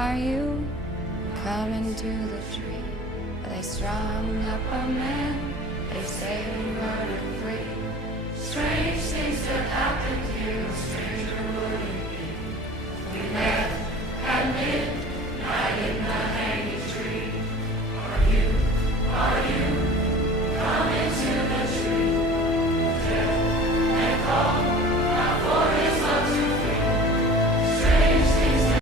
Are you coming to the tree? They strung up a man, they say we're free.